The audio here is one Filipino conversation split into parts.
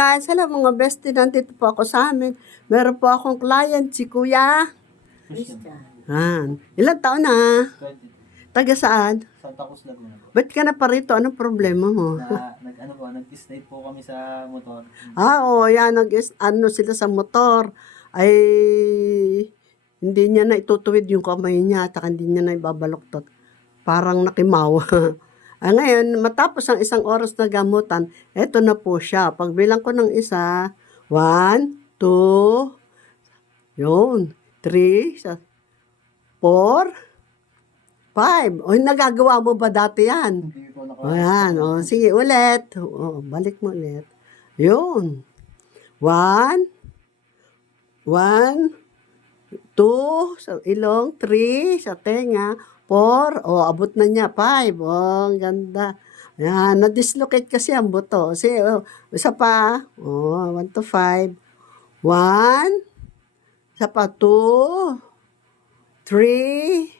guys, hello mga bestie, nandito po ako sa amin. Meron po akong client, si Kuya. Ilang taon na? 22. Taga saan? Santa Cruz, Laguna po. Ba't ka na pa rito? Anong problema mo? Nag-stay po kami sa motor. Yan, sila sa motor. Ay, hindi niya na itutuwid yung kamay niya, at hindi niya na ibabaloktot. Parang nakimaw. Ngayon, matapos ang 1 oras na gamutan, eto na po siya. Pagbilang ko ng 1, 1, 2, 3, 4, 5. Nagagawa mo ba dati yan? Hindi po Ayan, sige, ulit. Balik mo ulit. Yun. 1, 2, sa ilong, 3, sa tenga, 4, abot na niya, 5, ang ganda. Ayan, na-dislocate kasi ang buto. Sige, isa pa, 1 to 5, 1, isa pa, 2, 3,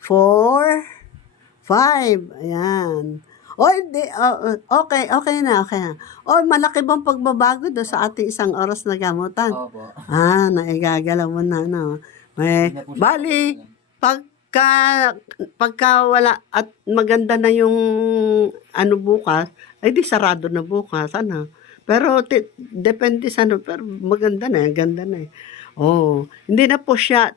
4, 5, ayan. Okay na. Malaki bang pagbabago do sa ating 1 oras na gamutan? Opo. Naigagalaw mo na, no? Bali, pagka wala at maganda na yung bukas, ay di sarado na bukas, Pero depende sa pero maganda na, ganda na eh. Hindi na po siya,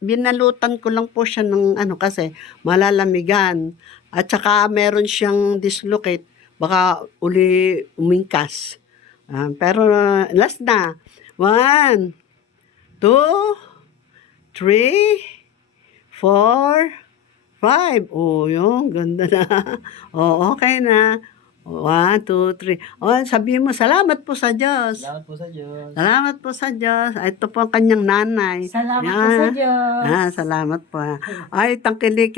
binalutan ko lang po siya ng kasi malalamigan. At saka meron siyang dislocate, baka uli umingkas. Pero last na. 1, 2, 3, 4, 5. Yung ganda na. Okay na. 1, 2, 3. Sabihin mo, salamat po sa Diyos. Salamat po sa Diyos. Salamat po sa Diyos. Ito po ang kanyang nanay. Salamat po sa Diyos. Salamat po. Ay, tangkilikin.